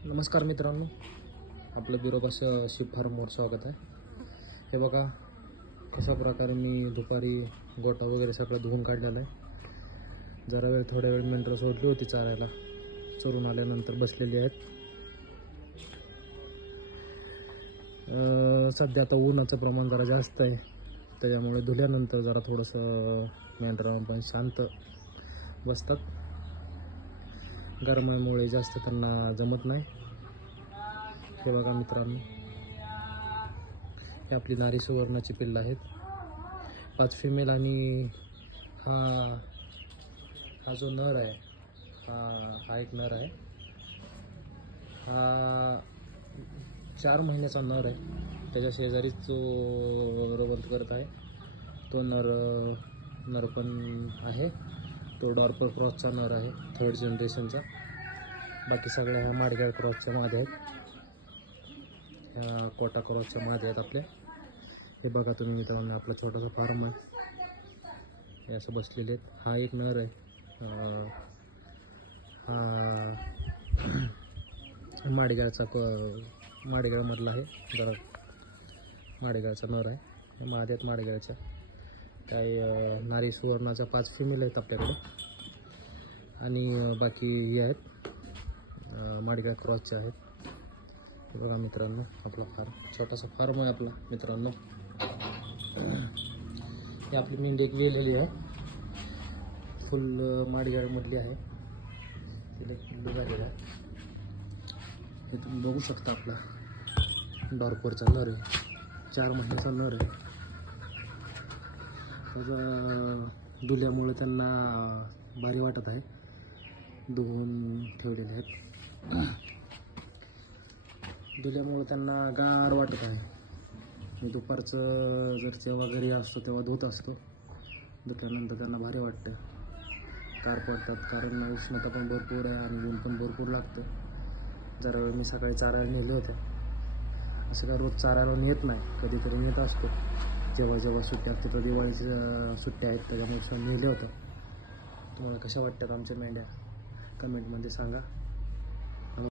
नमस्कार मित्रांनो, आपलं बिरोबा शिप फार्मवर स्वागत आहे। हे बघा कशा प्रकारे मी दुपारी गोटा वगैरे सगळं धुवून काढलेलं आहे। जरा वेळ थोड्या वेळ मेंढरं सोडली होती चारायला, चरून आल्यानंतर बसलेली आहेत। सध्या आता उन्हाचं प्रमाण जरा जास्त आहे, त्याच्यामुळे धुल्यानंतर जरा थोडंसं मेंढरं पण शांत बसतात। गरमामुळे जास्त त्यांना जमत नाही। हे बघा मित्रांनो, हे आपली नारी सुवर्णाची पिल्ल आहेत, 5 फिमेल आणि हा जो नर आहे हा एक नर आहे। हा 4 महिन्याचा नर आहे। त्याच्या शेजारीच जो रवंथ करत आहे तो नर पण आहे। तो डॉर्पर क्रॉसचा नर आहे, 3rd जनरेशनचा। बाकी सगळ्या ह्या माडगेळ क्रॉसच्या मादी आहेत, ह्या कोटा क्रॉसच्या मादी आहेत आपल्या। हे बघा तुम्ही मित्रांनो, आपला छोटासा फार्म आहे, हे असं बसलेले आहेत। हा एक नर आहे, हा माडगेळमधला आहे, जरा माडगेळचा नर आहे। हे मादी आहेत माडगेळच्या। काही नारी सुवर्णाच्या 5 फिमेल आहेत आपल्याकडे, आणि बाकी हे आहेत माडगेळ क्रॉसचे आहेत। हे बघा मित्रांनो, आपला फार्म छोटासा फार्म आहे आपला मित्रांनो। ही आपली मेंढी एक वेलेली आहे, फुल माडगेळमधली आहे, तिला एक पिल्लू झालेलं आहे। हे तुम्ही बघू शकता, आपला डॉर्परचा नर आहे, 4 महिन्याचा नर आहे। त्याचा धुल्यामुळे त्यांना भारी वाटत आहे, धुवून ठेवलेले आहेत। धुल्यामुळे त्यांना गार वाटत आहे। मी दुपारचं जर जेव्हा घरी असतो तेव्हा धुत असतो, धुतल्यानंतर त्यांना भारी वाटतं, गार पडतात, कारण उष्णता पण भरपूर आहे आणि ऊन पण भरपूर लागतं। जरा वेळ मी सकाळी चारायला नेले होते, असं काय रोज चारायला नेत नाही, कधीतरी नेत असतो जेव्हा जेव्हा सुट्ट्या असते। तर दिवाळीच्या सुट्ट्या आहेत त्याच्यामुळे नेले होतं। तुम्हाला कशा वाटतात आमच्या मेंढ्या कमेंटमध्ये सांगा।